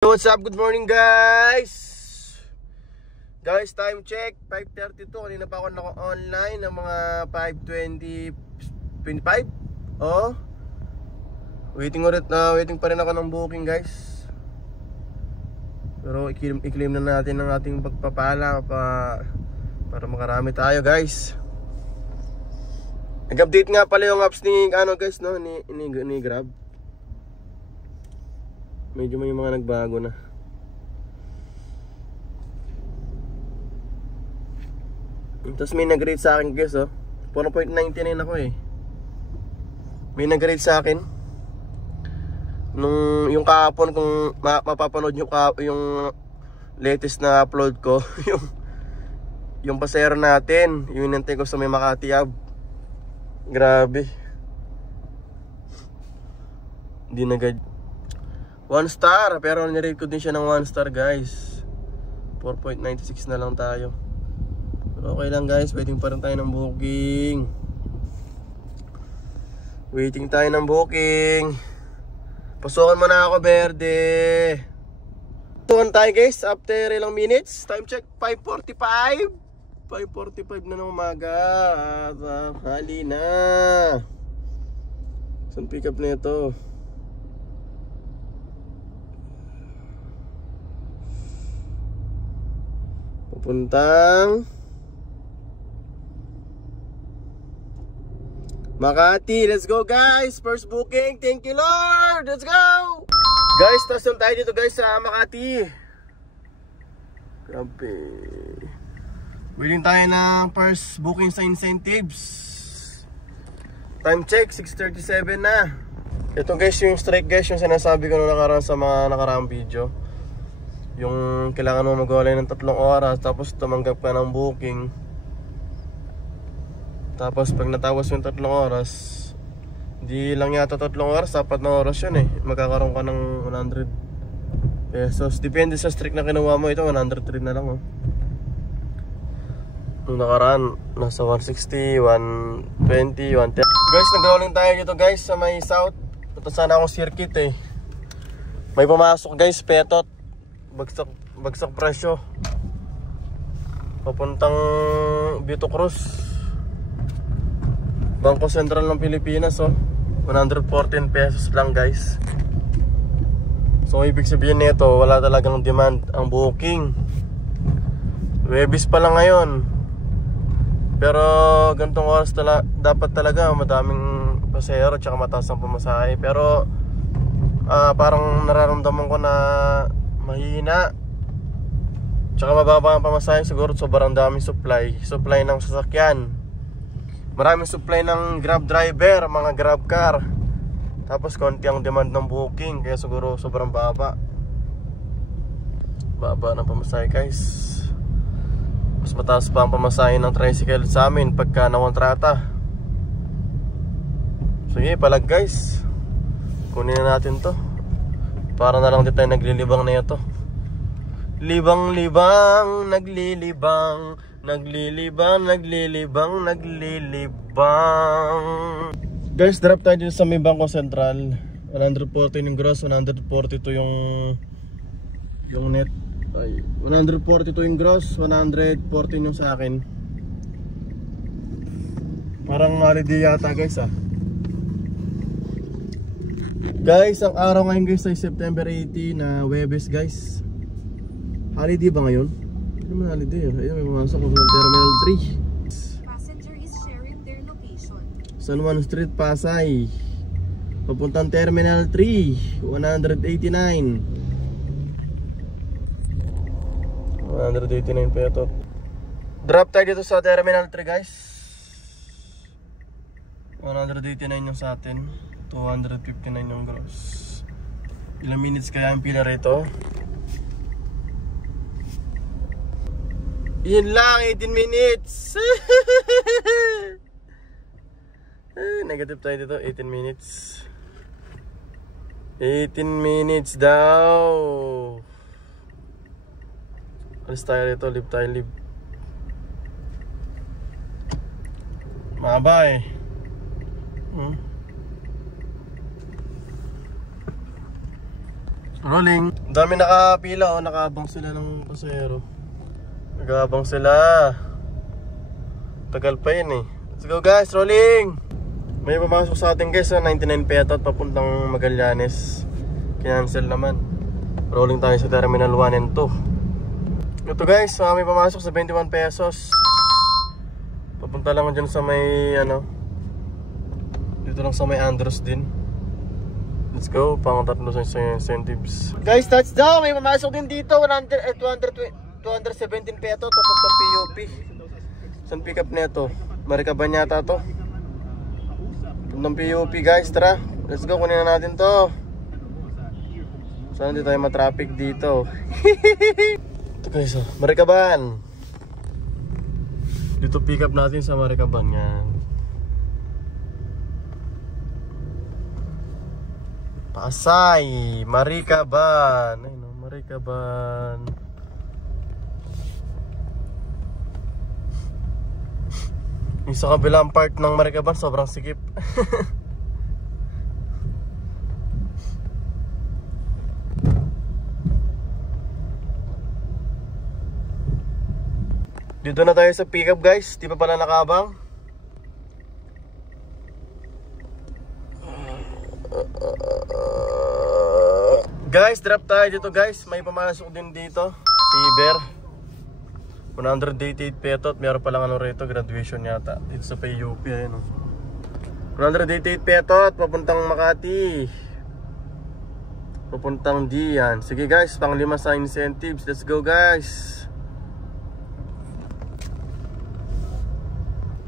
What's up? Good morning guys. Guys, time check 5:32. Kanina pa ako naka-online ng mga 5:25. Oh. Waiting pa rin ako ng booking guys. Pero i-claim na natin ang ating pagpapala para makarami tayo guys. Nag-update nga pala yung apps ni guys, no, ni Grab. Medyo may mga nagbago na. Tapos may nag-rate sa akin guys, oh. 4.99 ako eh. May nag-rate sa akin nung yung kahapon, kung mapapanood nyo yung latest na upload ko. yung pasero natin, yung inantay ko sa may Makati Hub. Grabe. Hindi nagad 1 star, pero nirate ko din siya ng 1 star guys. 4.96 na lang tayo. Pero okay lang guys, waiting pa rin tayo ng booking. Waiting tayo ng booking. Pasukan mo na ako, Berde. Pasukan tayo guys, after ilang minutes. Time check, 5:45. 5:45 na ng umaga. Hali na. Saan pick up na ito? Pupuntang Makati. Let's go guys, first booking. Thank you Lord, let's go guys. Tasyon tayo dito guys sa Makati. Grabe. Willing tayo ng first booking sa incentives. Time check 6:37 na. Ito guys yung strike guys, yung sinasabi ko nung nakaraan sa mga nakaraang video. Yung kailangan mo mag-walay ng 3 oras, tapos tumanggap ka ng booking. Tapos pag natapos yung 3 oras, hindi lang yata 3 oras, 4 na oras yun eh. Magkakaroon ka ng 100 pesos. Depende sa streak na kinuha mo. Ito 103 na lang oh. Nung nakaraan, nasa 160, 120, 110. Guys, nag-rolling tayo dito guys sa may south. Ito sana akong circuit eh. May pumasok guys, Petot. Bagsak presyo. Papuntang Vito Cruz, Bangko Sentral ng Pilipinas oh. 114 pesos lang guys. So ibig sabihin nito, wala talagang demand ang booking. Webis pa lang ngayon. Pero gantong oras dapat talaga madaming pasahero tsaka mataas ang pamasahe. Pero parang nararamdaman ko na mahina tsaka mababa ang pamasahe. Siguro sobrang daming supply ng sasakyan, maraming supply ng grab driver, mga grab car. Tapos konti ang demand ng booking, kaya siguro sobrang baba ng pamasahe guys. Mas mataas pa ang pamasahe ng tricycle sa amin pagka nakontrata. Sige, palag guys, kunin na natin to. Para na lang din tayo naglilibang na ito. Libang-libang, naglilibang. Naglilibang. Guys, drop tayo dito sa may Bangko Sentral. 114 yung gross, 142 yung net. Ay, 142 yung gross, 114 yung sa akin. Parang holiday yata guys ah. Guys, ang araw ngayon guys ay September 18 na Huwebes guys. Holiday ba ngayon? Hindi naman holiday. Ayun, may pumasok ng Terminal 3. Passenger is sharing their location. San Juan Street, Pasay. Papuntang Terminal 3, 189. 189 pesos. Drop tayo dito sa Terminal 3 guys. 189 yung sa atin, 259 yung gross. Ilang minutes kaya yung pila rito? Yun lang, 18 minutes. Negative tayo dito, 18 minutes. 18 minutes daw. Alis tayo rito, live tayo, live. Mahaba eh. Rolling. Dami nakapila oh, nakaabang sila ng pasahero. Nag-aabang sila. Tagal pa yun eh. Let's go guys, rolling. May pumasok sa atin guys, 99 petot papuntang Magallanes. Cancel naman. Rolling tayo sa Terminal 1 and 2. Ito guys, may pumasok sa 21 pesos. Papunta lang dyan sa may ano, dito lang sa may Andros din. Let's go, pang tatlo sa incentives. Guys, touchdown! May pumasok din dito, 217 petot papuntang PUP. Saan pick up nito? Marikaban yata to. Papuntang PUP guys, tara. Let's go, kunin na natin to. Sana hindi tayo matraffic dito. Ito guys, oh, Marikaban. Dito pick up natin sa Marikaban yan. Pasay, Marikaban. Ay no, Marikaban. Yung sa kabilang part ng Marikaban sobrang sikip. Dito na tayo sa pickup guys, di pa pala nakabang. Guys, drop tayo dito guys. May pumasok din dito si Iber, 188 petot. Meron palang ano rito, graduation yata. Dito sa PUP, ayun o. 188 petot, papuntang Makati. Papuntang Dian. Sige guys, pang 5 sa incentives. Let's go guys.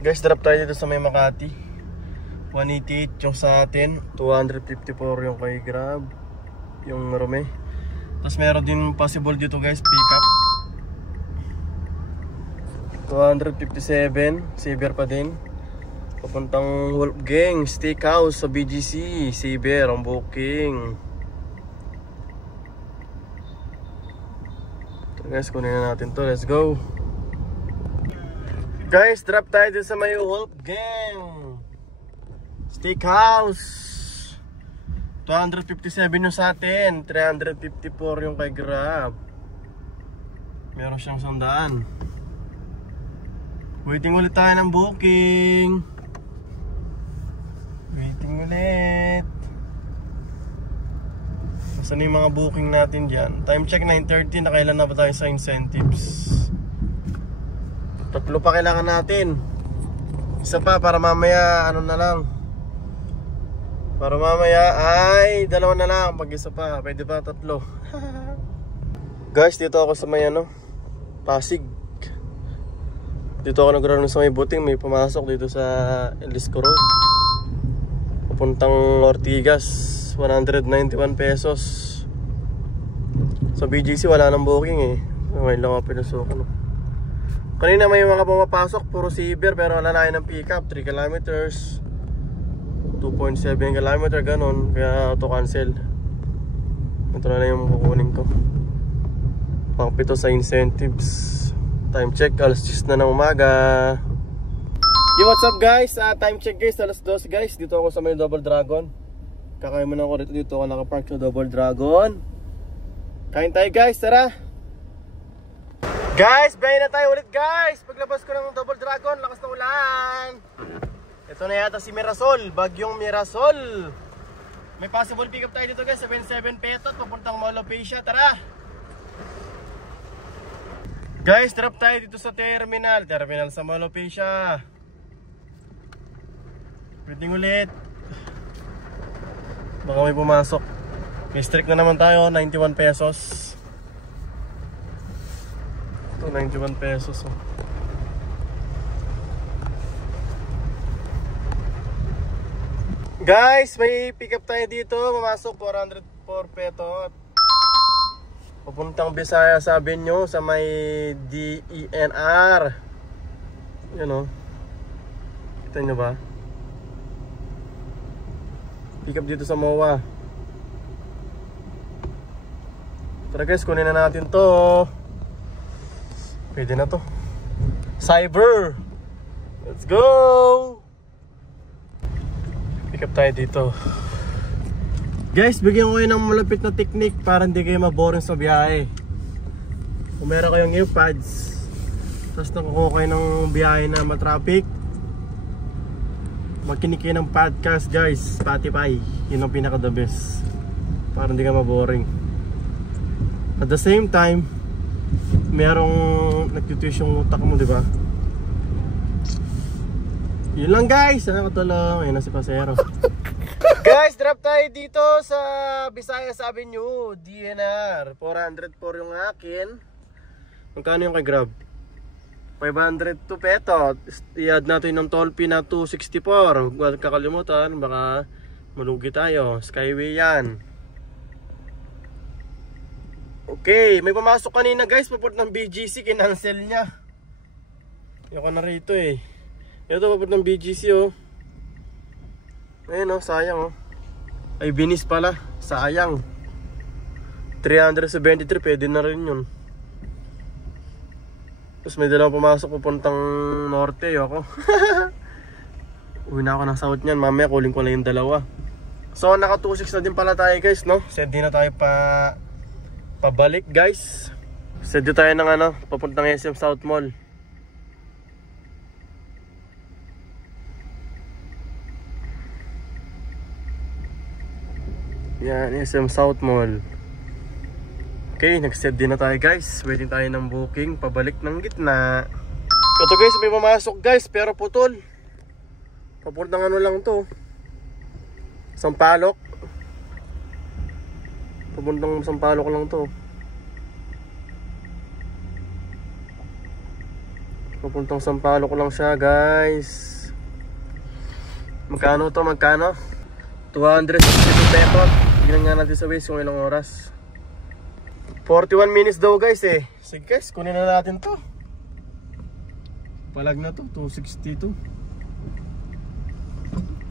Guys, drop tayo dito sa may Makati. 188 yung sa atin, 254 yung kay Grab, yung Rome. Tapos meron din possible dito guys, pick up 257, Saber pa din. Papuntang Wolfgang Steakhouse sa BGC, Saber ang booking. So guys, kunin na natin to, let's go. Guys, drop tayo din sa may Wolfgang Steakhouse. 257 yung sa atin, 354 yung kay Grab. Meron siyang 100. Waiting ulit tayo ng booking. Waiting ulit. Nasaan yung mga booking natin dyan? Time check 9:30, nakailan na ba tayo sa incentives? 3 pa kailangan natin. Isa pa para mamaya ano na lang. Para mamaya ay 2 na lang. Pag isa pa, pwede pa 3. Guys, dito ako sa may ano, Pasig. Dito ako nag-run sa may buting. May pumasok dito sa Elisco Road, papuntang Ortigas, 191 pesos. Sa BGC wala nang booking eh. Ngayon lang ako pinasukan. Kanina may mga pumapasok, puro Saber, pero wala na ng pick-up. 3 kilometers, 2.7 kilometer, ganon. Kaya auto cancel. Ito na lang yung kukunin ko. Pang 7 sa incentives. Time check, alas 10 na ng umaga. Yo, what's up guys? Time check guys, alas 12 guys. Dito ako sa may Double Dragon. Kakain muna ako rito. Dito ako nakapark sa Double Dragon. Kain tayo guys, tara. Guys, bayan na tayo ulit guys. Paglabas ko ng Double Dragon, lakas na ulan. Ito na yata si Mirasol, bagyong Mirasol. May possible pick up tayo dito guys, 77 petot, papuntang Malopecia, tara. Guys, drop tayo dito sa terminal sa Malopecia. Pwedeng ulit. Baka may pumasok. May strict na naman tayo, 91 pesos. 91 pesos oh. Guys, may pick up tayo dito. Mamasok 404 petot. Papuntang Visayas Avenue sa may DENR. Yan oh. Kita nyo ba? Pick up dito sa MOA. Tara guys, kunin na natin to. Pwede na to. Cyber. Let's go. Pick up tayo dito. Guys, bigyan ko kayo ng malapit na technique para hindi kayo maboring sa biyahe. Kung meron kayong earpods, tapos nakukuha kayo ng biyahe na matraffic, makinig kayo ng podcast guys, Spotify. Yun ang pinaka the best para hindi ka maboring. At the same time, merong nagtitwish yung utak mo, diba? Yun lang guys, sana katulong. Ayun na si Pasero. Guys, drop tayo dito sa Visayas Avenue, DNR. 404 yung akin. Magkano yung kay Grab? 502 peto. I-add natin ng toll fee na 264. Huwag kakalimutan, baka malugi tayo. Skyway yan. Okay, may pumasok kanina guys, papunta ng BGC, kinancel niya. Ayoko na rito eh. Ito papunta ng BGC oh. Ayun oh, sayang oh. Ay binis pala, sayang. 373, pwede na rin yun. Tapos may dalawang pumasok papuntang norte ako. Uwi na ako ng south niyan, mamaya kuling ko lang yung dalawa. So naka 26 na din pala tayo guys, no? Set din na tayo pabalik guys. Set din tayo ng ano, papuntang SM South Mall. Yan, SM South Mall. Okay, nag-set din na tayo guys. Waiting tayo ng booking, pabalik ng gitna. Ito guys, may pumasok guys, pero putol. Papuntang ano lang to, Sampaloc. Papuntang Sampaloc lang to. Papuntang Sampaloc lang siya guys. Magkano to, magkano? 262 pesos. Tignan nga natin sa Waze kung ilang oras. 41 minutes daw guys eh. Sige guys, kunin na natin to. Palag na to, 262.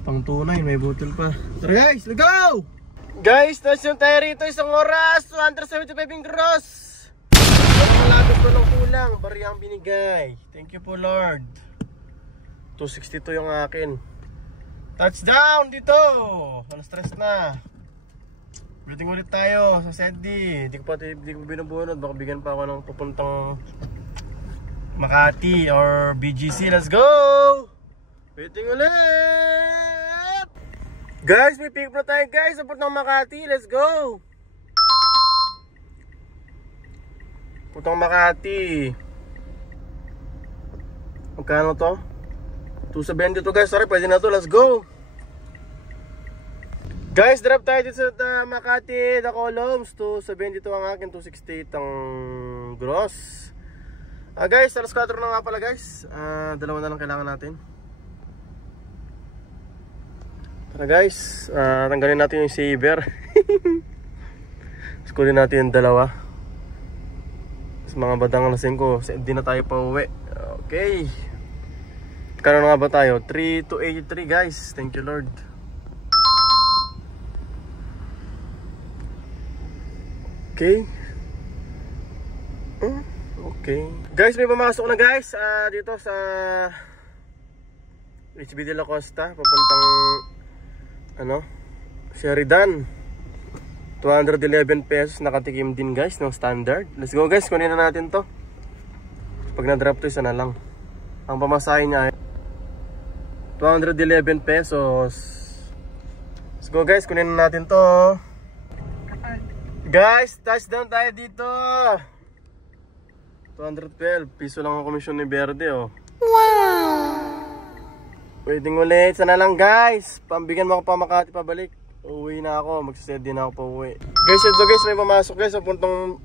Pang tunay, may bottle pa. Tara guys, let's go! Guys, nasyon tayo rito, isang oras, 275 yung gross. Malabot ko ng kulang, bariyang binigay. Thank you po Lord. 262 yung akin. Touchdown dito! Ano stress na? Ulitin ulit tayo sa Sandy. Hindi ko binubunod. Baka bigyan pa ako ng pupuntang Makati or BGC. Let's go! Ulitin ulit! Guys, may pick up na tayo guys sa pupuntang Makati. Let's go! Pupuntang Makati. Magkano to? 270 to guys. Sorry, pwede na to. Let's go! Guys, drop tayo dito sa Makati, the columns. 272 ang akin, 268 ang gross. Guys, alas 4 na nga pala guys. Dalawa na lang kailangan natin. Tara guys, tanggalin natin yung saver. Skulin natin yung dalawa. Sa mga batang lasing ko, hindi na tayo pa uwi. Okay. Kano na nga ba tayo? 3283 guys. Thank you Lord. Okay. Okay. Guys, may pumasok na guys dito sa HB de la Costa papuntang ano, Sheridan. 211 pesos nakatikim din guys ng standard. Let's go guys, kunin na natin to. Pag na-drop to, isa na lang. Ang pamasahe niya ay 211 pesos. Let's go guys, kunin na natin to. Guys, touchdown tayo dito. 212 piso lang ang komisyon ni Verde oh. Wow. Waiting ulit, sana lang guys. Pambigyan mo ako pa Makati pabalik. Uuwi na ako, magsased din ako pa uwi. Guys, ito guys, may pumasok guys sa puntang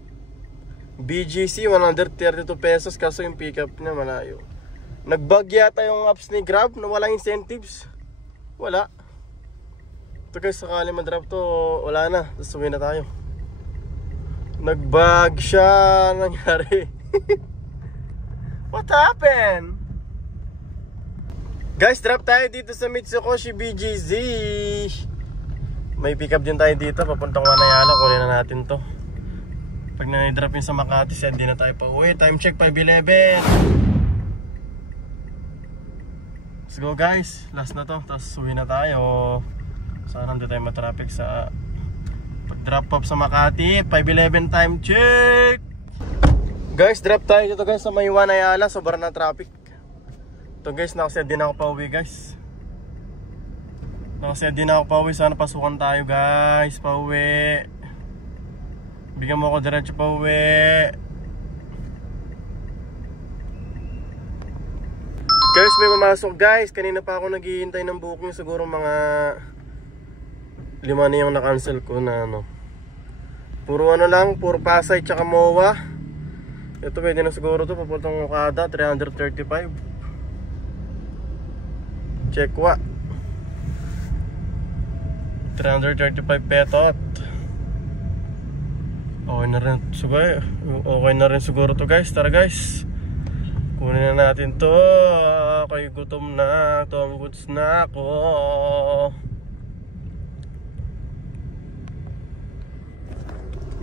BGC, 132 pesos. Kaso yung pick up niya malayo. Nagbag yata yung apps ni Grab na walang incentives. Wala. Ito guys, sakali madrop to, wala na. Tapos uwi na tayo. Nagbag siya, nangyari. What happened? Guys, drop tayo dito sa Mitsukoshi BGZ. May pick up din tayo dito, papuntang Wanayala. Kunin na natin to. Pag na-drop yun sa Makati, send din na tayo pa uwi. Time check 5:11. Let's go guys, last na to, tapos uwi na tayo. Sana hindi tayo matraffic sa Pag drop off sa Makati, 5:11 time check. Guys, drop tayo dito guys sa may Juan Ayala. Sobrang na traffic. Ito guys, nakaset din ako pa uwi guys. Nakaset din ako pa uwi. Sana pasukan tayo guys. Pa uwi. Bigyan mo ako diretso pa uwi. Guys, may mamasok guys. Kanina pa ako naghihintay ng booking. Siguro mga 5 na yung na-cancel ko na ano. Puro ano lang, puro Pasay tsaka MOA. Ito pwede na siguro to, papuntang Okada, 335. Chekwa 335 petot. Okay na rin siguro to guys. Tara guys, kunin na natin to. Ako'y gutom na, Tom Goods na ako.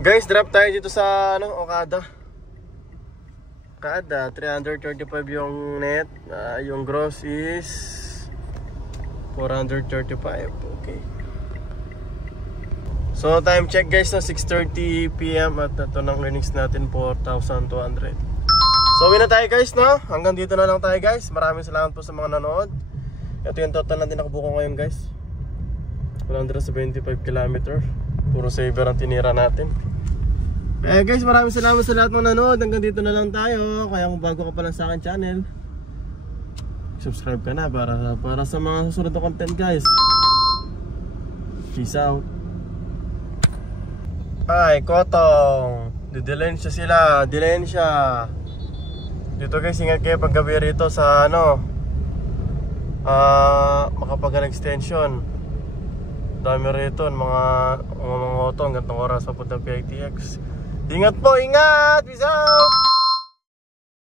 Guys, drop tayo dito sa Okada. 335 yung net, yung gross is 435. Okay. So time check guys, 6:30 PM at ito ng earnings natin 4,200. So uwi na tayo guys, no? Hanggang dito na lang tayo guys. Maraming salamat po sa mga nanood. Ito yung total natin nakabuko ngayon guys, 175 km. Puro saver ang tinira natin. Guys, maraming salamat sa lahat ng nanood. Hanggang dito na lang tayo. Kaya kung bago ka pa lang sa akin channel, subscribe ka na para sa mga susunod na content guys. Peace out. Ay, Kotong, Dilensya sila. Dilensya. Dito guys, ingat kayo pag gabi rito sa Makapagal extension. Dami rito mga auto hanggang oras papuntang PITX. Ingat po, ingat! Peace out!